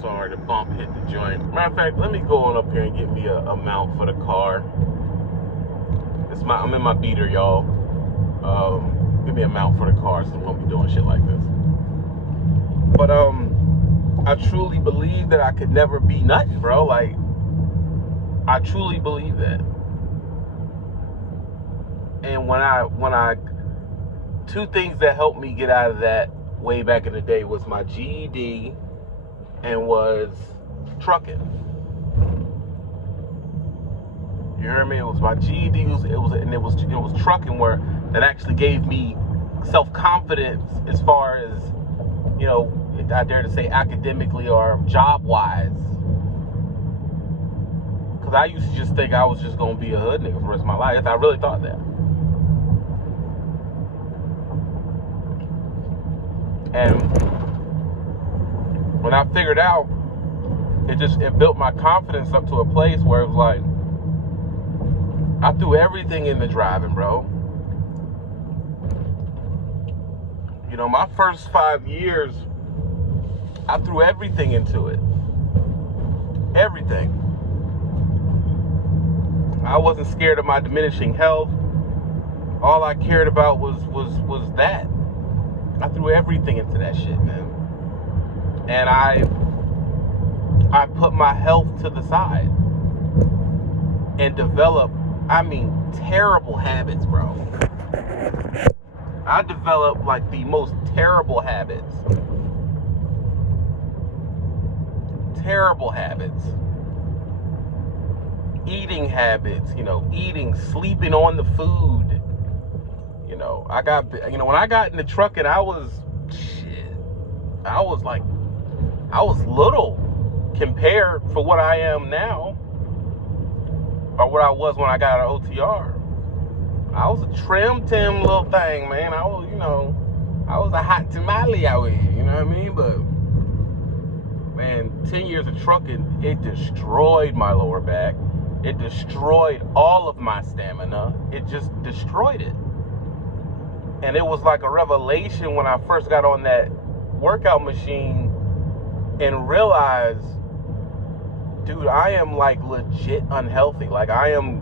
Sorry, the bump hit the joint. Matter of fact, let me go on up here and get me a mount for the car. I'm in my beater, y'all. Give me a mount for the car, so I'm gonna be doing shit like this. But I truly believe that I could never be nothing, bro. Like, I truly believe that. And when I two things that helped me get out of that way back in the day was my GED and was trucking. You hear me? It was my GED, it was trucking where that actually gave me self-confidence as far as, you know, I dare to say academically or job-wise. Because I used to just think I was just going to be a hood nigga for the rest of my life. I really thought that. And when I figured out, it built my confidence up to a place where it was like, I threw everything in the driving, bro. You know, my first 5 years, I threw everything into it. Everything. I wasn't scared of my diminishing health. All I cared about was that. I threw everything into that shit, man. And I put my health to the side and developed, terrible habits, bro. I developed like the most terrible habits. Terrible habits. Eating habits, sleeping on the food. When I got in the truck and I was little compared for what I am now, or what I was when I got out of OTR. I was a trim little thing, man. I was a hot tamale out here, you know what I mean? But, man, 10 years of trucking, it destroyed my lower back. It destroyed all of my stamina. It just destroyed it. And it was like a revelation when I first got on that workout machine and realized, dude, I am like legit unhealthy. Like I'm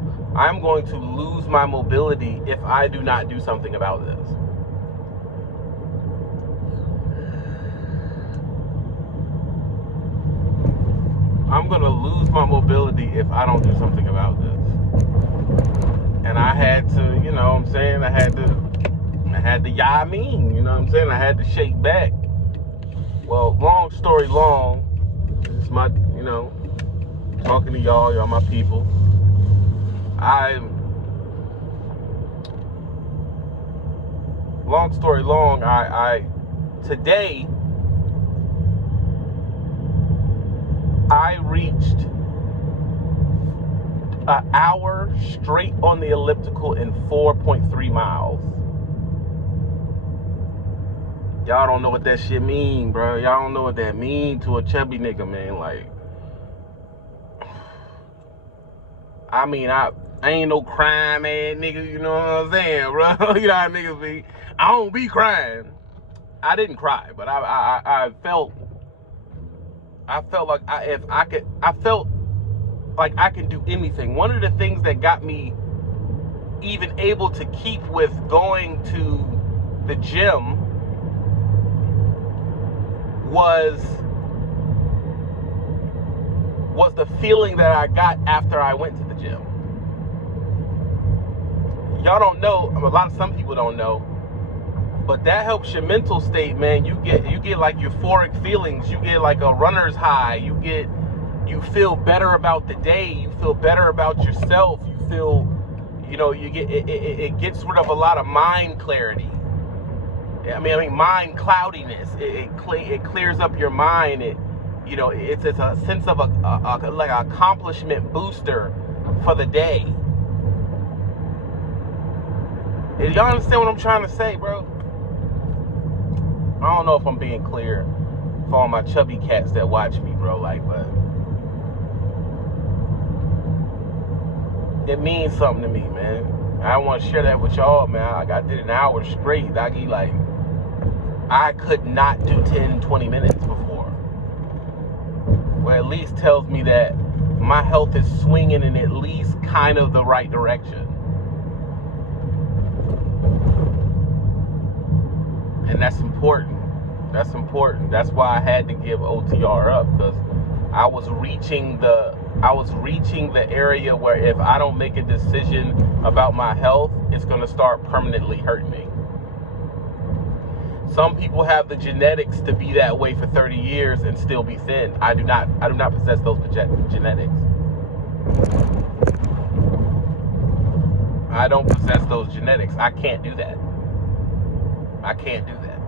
going to lose my mobility if I do not do something about this. I'm going to lose my mobility if I don't do something about this. And I had to, I had to I had to shake back. Well, long story long, it's my, talking to y'all my people. Long story long, today, I reached an hour straight on the elliptical in 4.3 miles. Y'all don't know what that shit mean, bro. Y'all don't know what that mean to a chubby nigga, man. Like, I ain't no crime ass nigga, you know what I'm saying, bro? You know how niggas be. I don't be crying. I didn't cry, but I felt like I felt like I can do anything. One of the things that got me even able to keep with going to the gym was the feeling that I got after I went to the gym. Y'all don't know, some people don't know, but that helps your mental state, man. You get like euphoric feelings. You get like a runner's high. You feel better about the day. You feel better about yourself. You feel, it gets rid of a lot of mind clarity. Mind cloudiness. It clears up your mind. It's a sense of like an accomplishment booster for the day. Y'all understand what I'm trying to say, bro? I don't know if I'm being clear for all my chubby cats that watch me, bro. But it means something to me, man. I want to share that with y'all, man. I did an hour straight. I could not do 10, 20 minutes before. Well, at least tells me that my health is swinging in at least kind of the right direction. And that's important. That's important. That's why I had to give OTR up, because I was reaching the area where if I don't make a decision about my health, it's going to start permanently hurting me. Some people have the genetics to be that way for 30 years and still be thin. I do not possess those genetics. I don't possess those genetics. I can't do that. I can't do that.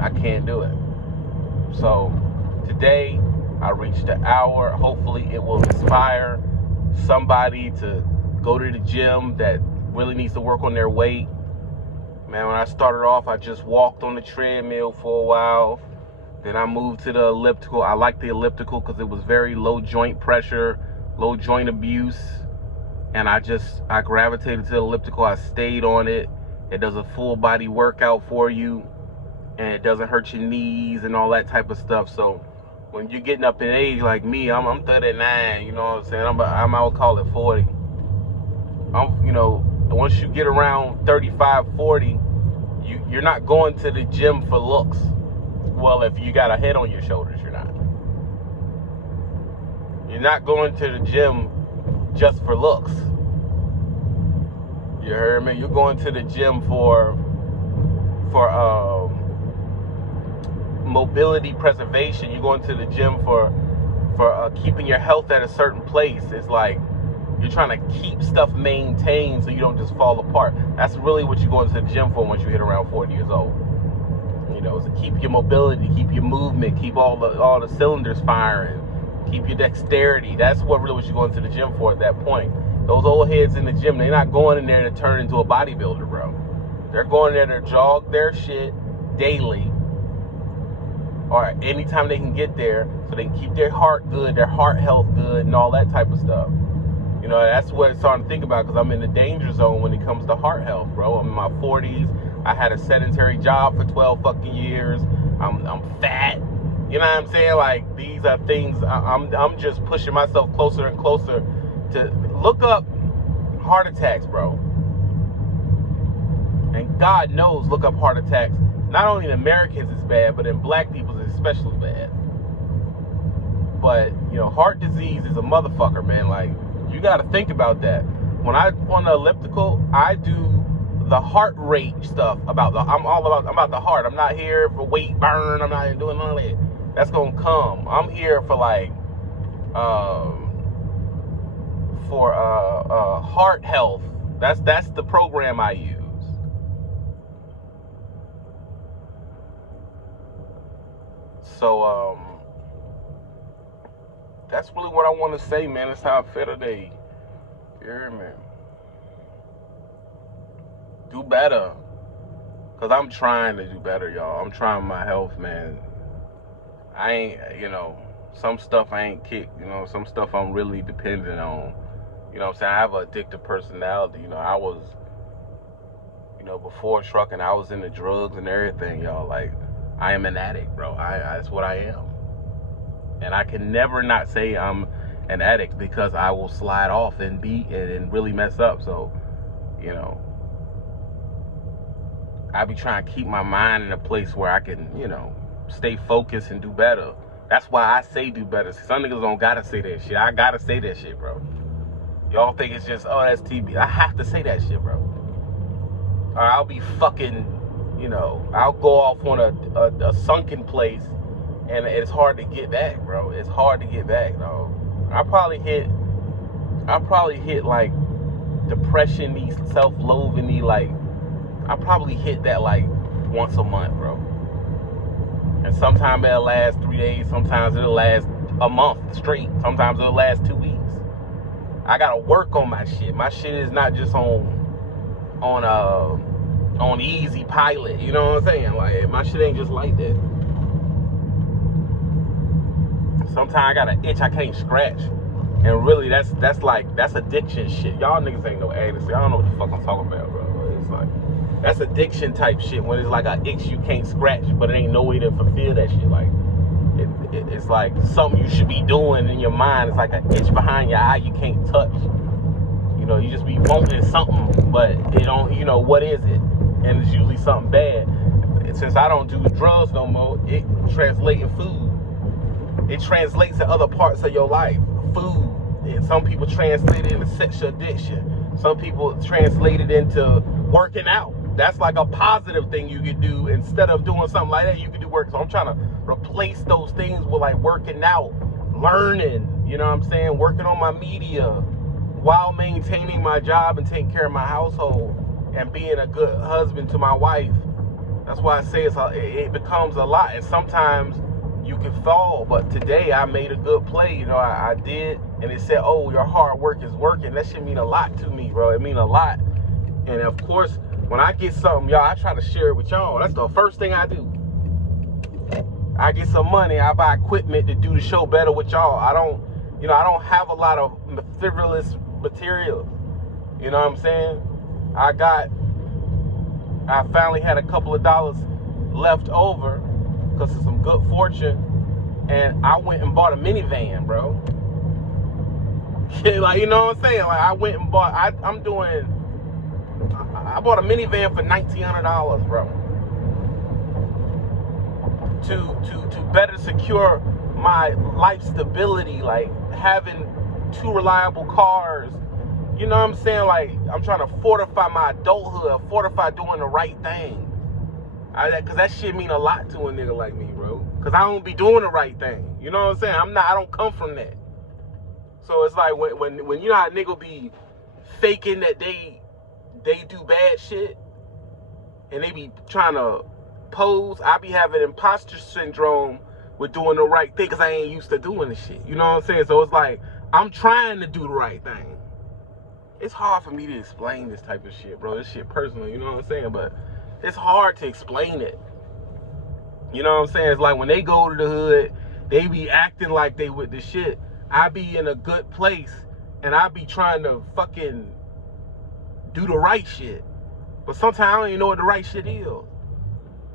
I can't do it. So today I reached the hour. Hopefully it will inspire somebody to go to the gym that really needs to work on their weight. Man, when I started off, I just walked on the treadmill for a while. Then I moved to the elliptical. I like the elliptical because it was very low joint pressure, low joint abuse. And I gravitated to the elliptical. I stayed on it. It does a full body workout for you, and it doesn't hurt your knees and all that type of stuff. So when you're getting up in age like me, I'm 39, you know what I'm saying? I would call it 40. Once you get around 35, 40, you're not going to the gym for looks. Well, if you got a head on your shoulders, you're not. You're not going to the gym just for looks. You heard me? You're going to the gym for mobility preservation. You're going to the gym for keeping your health at a certain place. It's like you're trying to keep stuff maintained so you don't just fall apart. That's really what you're going to the gym for once you hit around 40 years old. To keep your mobility, keep your movement, keep all the cylinders firing, keep your dexterity. That's what you're going to the gym for at that point. Those old heads in the gym, they're not going in there to turn into a bodybuilder, bro. They're going there to jog their shit daily, or anytime they can get there, so they can keep their heart good, their heart health good, and all that type of stuff. That's what I'm starting to think about, because I'm in the danger zone when it comes to heart health, bro. I'm in my 40s. I had a sedentary job for 12 fucking years. I'm fat. You know what I'm saying? Like, these are things I'm just pushing myself closer and closer to look up heart attacks, bro. And God knows, look up heart attacks. Not only in Americans it's bad, but in black people it's especially bad. But, heart disease is a motherfucker, man. Like, you got to think about that. When on the elliptical, I do the heart rate stuff I'm about the heart. I'm not here for weight burn. I'm not doing none of that. That's gonna come. I'm here for heart health. That's the program I use. So that's really what I want to say, man. That's how I feel today. You hear me? Do better. Because I'm trying to do better, y'all. I'm trying my health, man. I ain't, some stuff I ain't kicked. Some stuff I'm really dependent on. You know what I'm saying? I have an addictive personality. I was, before trucking, I was into drugs and everything, y'all. Like, I am an addict, bro. That's what I am. And I can never not say I'm an addict, because I will slide off and really mess up. So, I be trying to keep my mind in a place where I can, stay focused and do better. That's why I say do better. Some niggas don't gotta say that shit. I gotta say that shit, bro. Y'all think it's just, oh, that's TB. I have to say that shit, bro. Or I'll be fucking, I'll go off on a sunken place, and it's hard to get back, bro. It's hard to get back, dog. I probably hit like depression-y, self-loathing-y, like, I probably hit that like once a month, bro. And sometimes it'll last 3 days. Sometimes it'll last a month straight. Sometimes it'll last 2 weeks. I gotta work on my shit. My shit is not just on easy pilot. You know what I'm saying? Like, my shit ain't just like that. Sometimes I got an itch I can't scratch. And really, that's addiction shit. Y'all niggas ain't no addicts. Y'all don't know what the fuck I'm talking about, bro. It's like, That's addiction type shit, when it's like an itch you can't scratch, but it ain't no way to fulfill that shit. Like, it's like something you should be doing in your mind. It's like an itch behind your eye you can't touch. You know, you just be wanting something, but it don't, you know, what is it? And it's usually something bad. Since I don't do drugs no more, it translates in food. It translates to other parts of your life. Food. And some people translate it into sexual addiction. Some people translate it into working out. That's like a positive thing you could do. Instead of doing something like that, you could do work. So I'm trying to replace those things with like working out, learning, you know what I'm saying? Working on my media while maintaining my job and taking care of my household and being a good husband to my wife. That's why I say it becomes a lot. And sometimes you can fall. But today I made a good play. You know, I did. And it said, oh, your hard work is working. That should mean a lot to me, bro. It mean a lot. And of course, when I get something, y'all, I try to share it with y'all. That's the first thing I do. I get some money, I buy equipment to do the show better with y'all. I don't have a lot of frivolous materials. You know what I'm saying? I finally had a couple of dollars left over because of some good fortune, and I went and bought a minivan, bro. Like, you know what I'm saying? Like, I went and bought, I bought a minivan for $1,900, bro. To better secure my life stability, like having 2 reliable cars. You know what I'm saying? Like, I'm trying to fortify my adulthood, fortify doing the right thing. Cause that shit mean a lot to a nigga like me, bro. Cause I don't be doing the right thing. You know what I'm saying? I don't come from that. So it's like when you know how nigga be faking that they do bad shit and they be trying to pose, I be having imposter syndrome with doing the right thing because I ain't used to doing this shit. You know what I'm saying? So it's like, I'm trying to do the right thing. It's hard for me to explain this type of shit, bro. This shit personal, you know what I'm saying? But it's hard to explain it. You know what I'm saying? It's like when they go to the hood, they be acting like they with the shit. I be in a good place and I be trying to fucking do the right shit. But sometimes I don't even know what the right shit is.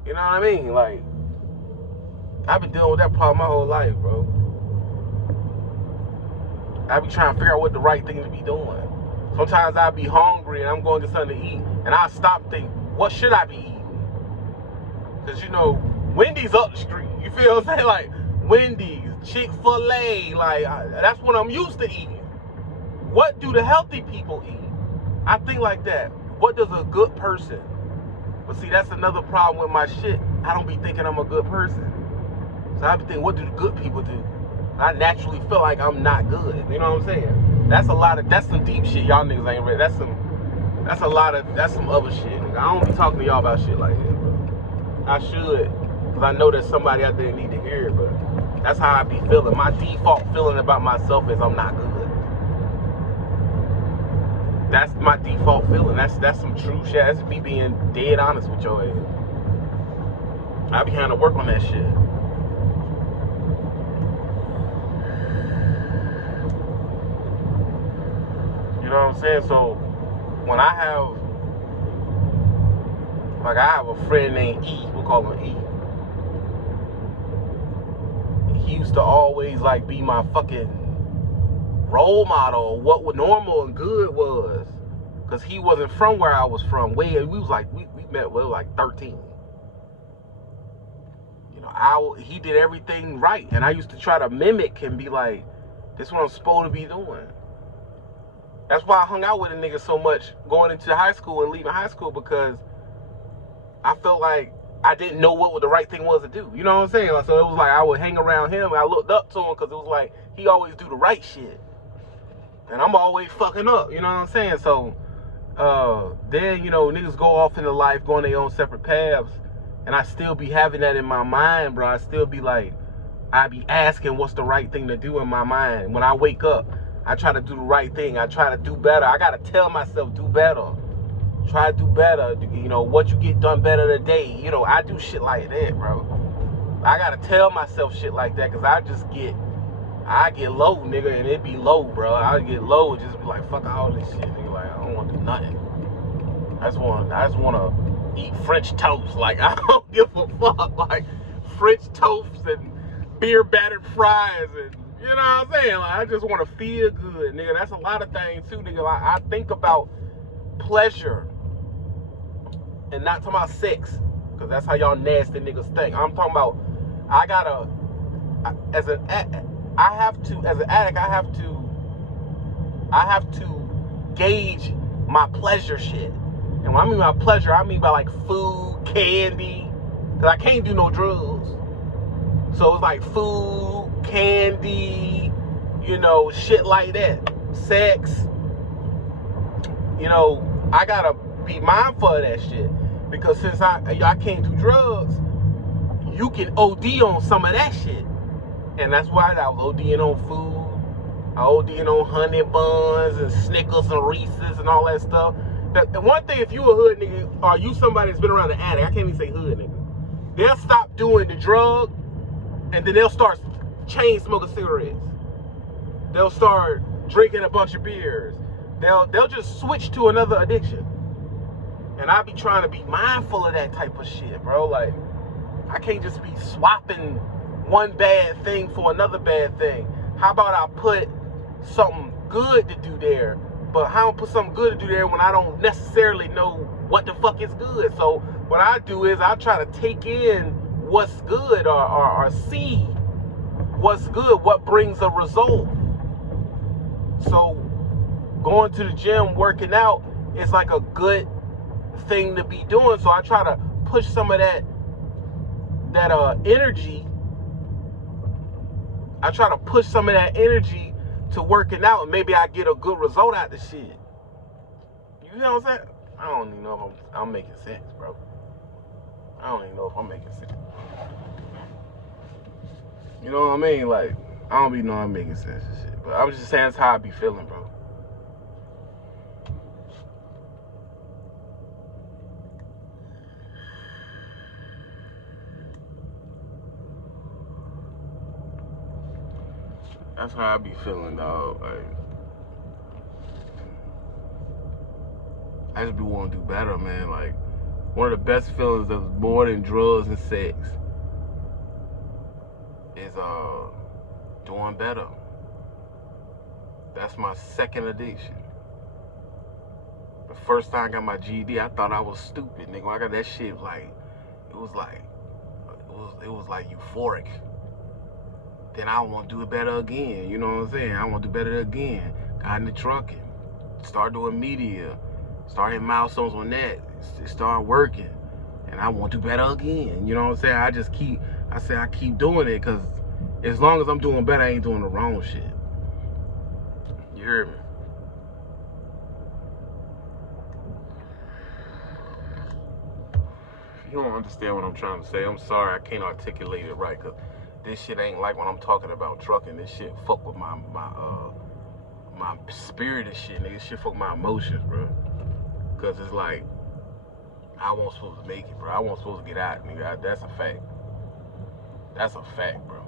You know what I mean? Like, I've been dealing with that problem my whole life, bro. I be trying to figure out what the right thing to be doing. Sometimes I be hungry and I'm going to get something to eat, and I stop and think, what should I be eating? Because, you know, Wendy's up the street. You feel what I'm saying? Like, Wendy's, Chick-fil-A, like, that's what I'm used to eating. What do the healthy people eat? I think like that. What does a good person? But see, that's another problem with my shit. I don't be thinking I'm a good person. So I be thinking, what do the good people do? I naturally feel like I'm not good. You know what I'm saying? That's some deep shit y'all niggas ain't ready. That's some other shit. I don't be talking to y'all about shit like that, bro. I should, because I know there's somebody out there that need to hear it, but that's how I be feeling. My default feeling about myself is I'm not good. That's my default feeling. That's some true shit. That's me being dead honest with your ass. I be trying to work on that shit. You know what I'm saying? So when I have a friend named E, we'll call him E. He used to always like be my fucking role model, what normal and good was, because he wasn't from where I was from. We met when we were like 13. You know, he did everything right, and I used to try to mimic and be like, this is what I'm supposed to be doing. That's why I hung out with a nigga so much going into high school and leaving high school, because I felt like I didn't know what the right thing was to do. You know what I'm saying? So it was like I would hang around him and I looked up to him because it was like he always do the right shit. And I'm always fucking up, you know what I'm saying? So, then, you know, niggas go off into life, going their own separate paths, and I still be having that in my mind, bro. I still be like, I be asking what's the right thing to do in my mind. When I wake up, I try to do the right thing. I try to do better. I gotta tell myself, do better. Try to do better. You know, what you get done better today. You know, I do shit like that, bro. I gotta tell myself shit like that, because I get low, nigga, and it be low, bro. I get low and just be like, fuck all this shit, nigga. Like, I don't want to do nothing. I just want to eat French toast. Like, I don't give a fuck. Like, French toast and beer battered fries and, you know what I'm saying? Like, I just want to feel good, nigga. That's a lot of things too, nigga. Like, I think about pleasure and not talking about sex, because that's how y'all nasty niggas think. I'm talking about, I gotta, as an addict, I have to gauge my pleasure shit. And when I mean by pleasure, I mean by like food, candy, because I can't do no drugs. So it's like food, candy, you know, shit like that. Sex. You know, I gotta be mindful of that shit. Because since I can't do drugs, you can OD on some of that shit. And that's why I was ODing on food. I ODing on honey buns and Snickers and Reese's and all that stuff. The one thing, if you a hood nigga, or you somebody that's been around the addict, I can't even say hood nigga, they'll stop doing the drug, and then they'll start chain smoking cigarettes. They'll start drinking a bunch of beers. They'll just switch to another addiction. And I be trying to be mindful of that type of shit, bro. Like, I can't just be swapping one bad thing for another bad thing. How about I put something good to do there, but how don't put something good to do there when I don't necessarily know what the fuck is good? So what I do is I try to take in what's good, or see what's good, what brings a result. So going to the gym, working out is like a good thing to be doing. So I try to push some of that energy. I try to push some of that energy to working out, and maybe I get a good result out of the shit. You know what I'm saying? I don't even know if I'm making sense, bro. I don't even know if I'm making sense. You know what I mean? Like, I don't be knowing I'm making sense and shit. But I'm just saying that's how I be feeling, bro. That's how I be feeling, dog. Like, I just be wanting to do better, man. Like, one of the best feelings that's more than drugs and sex is doing better. That's my second addiction. The first time I got my GED, I thought I was stupid, nigga. When I got that shit, it was like euphoric. Then I want to do it better again. You know what I'm saying? I want to do better again. Got in the truck and started doing media. Started hitting milestones on that. Started working. And I want to do better again. You know what I'm saying? I keep doing it, because as long as I'm doing better, I ain't doing the wrong shit. You hear me? If you don't understand what I'm trying to say, I'm sorry, I can't articulate it right, because this shit ain't like when I'm talking about trucking. This shit fuck with my spirit and shit, nigga. This shit fuck with my emotions, bro. Because it's like, I wasn't supposed to make it, bro. I wasn't supposed to get out, nigga. That's a fact. That's a fact, bro.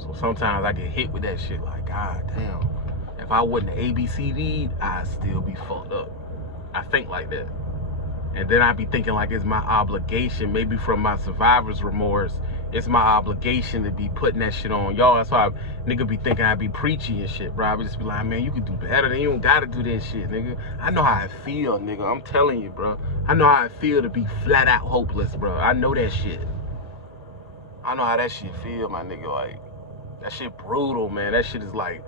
So sometimes I get hit with that shit like, God damn. If I wasn't ABCD, I'd still be fucked up. I think like that. And then I be thinking like it's my obligation, maybe from my survivor's remorse, it's my obligation to be putting that shit on y'all. That's why nigga be thinking I be preachy and shit, bro. I would just be like, man, you can do better. You don't gotta do that shit, nigga. I know how I feel, nigga. I'm telling you, bro. I know how I feel to be flat out hopeless, bro. I know that shit. I know how that shit feel, my nigga. Like, that shit brutal, man. That shit is like,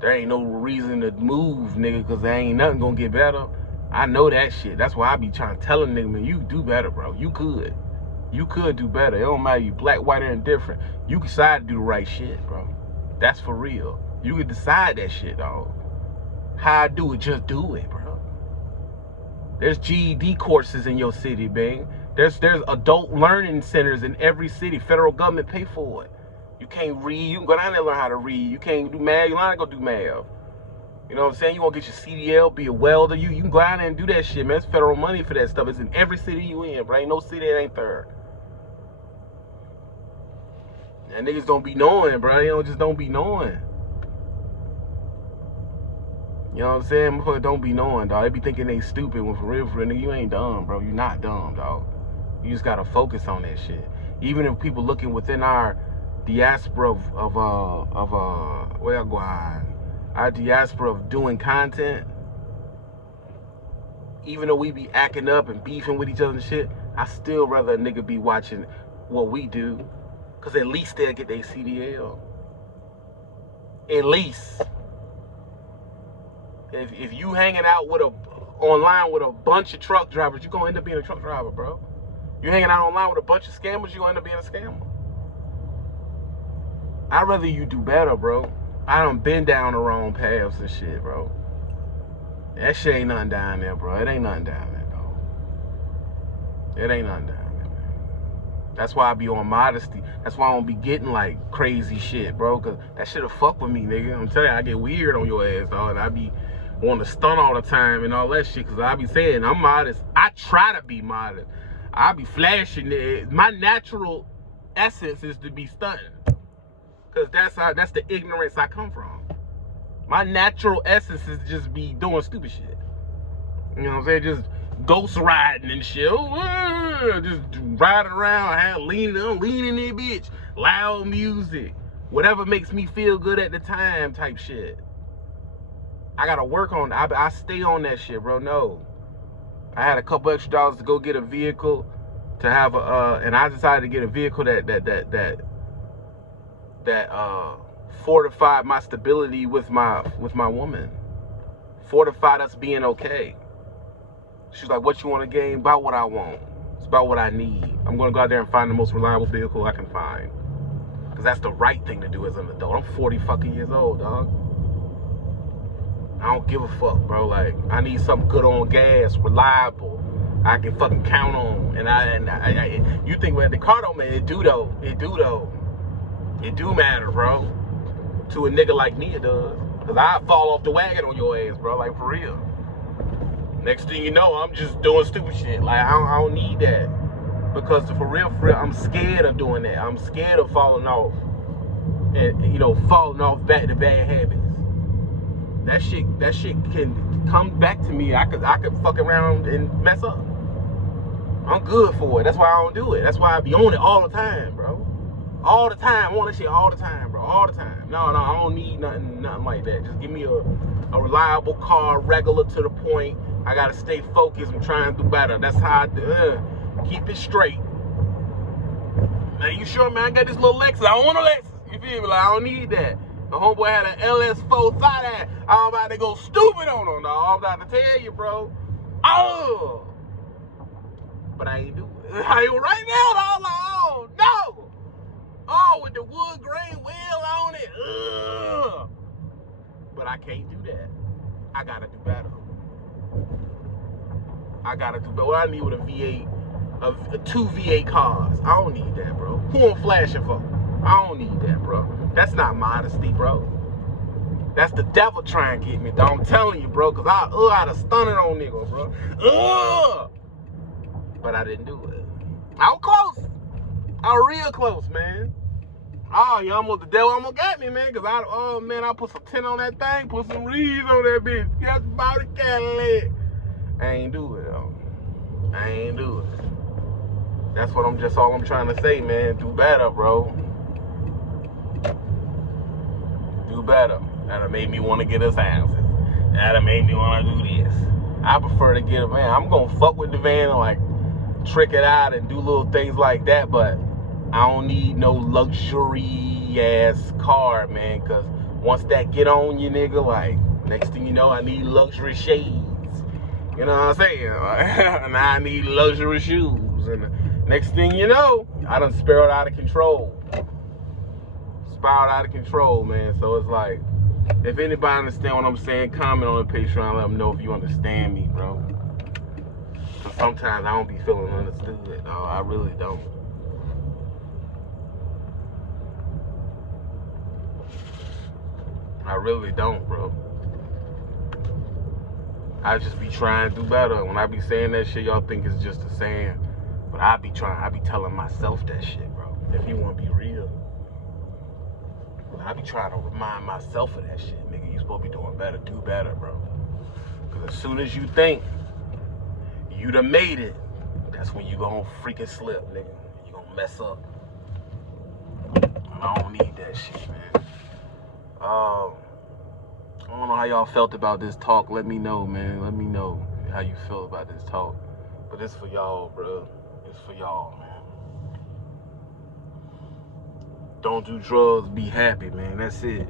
there ain't no reason to move, nigga, because there ain't nothing gonna get better. I know that shit. That's why I be trying to tell a nigga, man, you do better, bro. You could. You could do better. It don't matter you black, white, or indifferent. You can decide to do the right shit, bro. That's for real. You can decide that shit, dog. How I do it, just do it, bro. There's GED courses in your city, man. There's adult learning centers in every city. Federal government pay for it. You can't read, you can go down there and learn how to read. You can't do math, you learn how to go do math. You know what I'm saying? You want to get your CDL, be a welder. You can go out there and do that shit, man. It's federal money for that stuff. It's in every city you in, bro. Ain't no city that ain't there. And niggas don't be knowing, bro. They don't be knowing. You know what I'm saying? Motherfuckers don't be knowing, dog. They be thinking they stupid when for real, nigga, you ain't dumb, bro. You not dumb, dog. You just gotta focus on that shit. Even if people looking within our diaspora where I go on, our diaspora of doing content, even though we be acting up and beefing with each other and shit, I still rather a nigga be watching what we do, cause at least they'll get their CDL. At least. If you hanging out with online with a bunch of truck drivers, you gonna end up being a truck driver, bro. You hanging out online with a bunch of scammers, you gonna end up being a scammer. I'd rather you do better, bro. I done been down the wrong paths and shit, bro. That shit ain't nothing down there, bro. It ain't nothing down there, dog. It ain't nothing down there, man. That's why I be on modesty. That's why I don't be getting like crazy shit, bro. Cause that shit'll fuck with me, nigga. I'm telling you, I get weird on your ass, dog. And I be wanting to stunt all the time and all that shit. Cause I be saying I'm modest. I try to be modest. I be flashing it. My natural essence is to be stunting. Cause that's the ignorance I come from. My natural essence is just be doing stupid shit. You know what I'm saying? Just ghost riding and shit. Just riding around, leaning in bitch. Loud music. Whatever makes me feel good at the time type shit. I gotta work on it. I stay on that shit, bro. No. I had a couple extra dollars to go get a vehicle to have and I decided to get a vehicle that fortified my stability with my woman. Fortified us being okay. She's like, what you want to gain? About what I want. It's about what I need. I'm going to go out there and find the most reliable vehicle I can find. Because that's the right thing to do as an adult. I'm 40 fucking years old, dog. I don't give a fuck, bro. Like, I need something good on gas, reliable, I can fucking count on. And I you think, well, the car don't matter. It do, though. It do matter, bro. To a nigga like me, it does. Because I fall off the wagon on your ass, bro. Like, for real. Next thing you know, I'm just doing stupid shit. Like, I don't need that. Because for real, I'm scared of doing that. I'm scared of falling off. And, falling off back to bad habits. That shit can come back to me. I could fuck around and mess up. I'm good for it. That's why I don't do it. That's why I be on it all the time, bro. All the time. I'm on that shit all the time, bro. All the time. No, I don't need nothing like that. Just give me a reliable car, regular to the point. I gotta stay focused. I'm trying to do better. That's how I do. Keep it straight. Now, you sure, man? I got this little Lexus. I don't want a Lexus. You feel me? Like, I don't need that. The homeboy had an LS4 thought that. I'm about to go stupid on him, dog. I'm about to tell you, bro. Oh! But I ain't do it. Right now, dog. Like, oh, no! Oh, with the wood grain wheel on it. Ugh. But I can't do that. I gotta do better. What I need with a V8, two V8 cars. I don't need that, bro. Who I'm flashing for? I don't need that, bro. That's not modesty, bro. That's the devil trying to get me, dog. I'm telling you, bro, because I'd have stunned it on nigga, bro. Ugh. But I didn't do it. I was close. I was real close, man. Oh, the devil almost got me, man, because I put some tint on that thing, put some reeds on that bitch. Just about a Cadillac. I ain't do it, though. I ain't do it. That's all I'm trying to say, man. Do better, bro. Do better. That'll make me want to get us houses. That'll make me want to do this. I prefer to get a van. I'm going to fuck with the van and, like, trick it out and do little things like that, but I don't need no luxury-ass car, man, because once that get on you, nigga, like, next thing you know, I need luxury shades. You know what I'm saying? And I need luxury shoes. And next thing you know, I done spiraled out of control. Out of control, man. So it's like, if anybody understand what I'm saying, comment on the Patreon. Let them know if you understand me, bro. Cause sometimes I don't be feeling understood. No, I really don't. I really don't, bro. I just be trying to do better. When I be saying that shit, y'all think it's just a saying. But I be telling myself that shit, bro. If you want to be real. I be trying to remind myself of that shit, nigga. You supposed to be doing better, do better, bro. Because as soon as you think you done made it, that's when you gonna freaking slip, nigga. You gonna mess up. I don't need that shit, man. I don't know how y'all felt about this talk. Let me know, man. Let me know how you feel about this talk. But it's for y'all, bro. It's for y'all, man. Don't do drugs, be happy, man. That's it.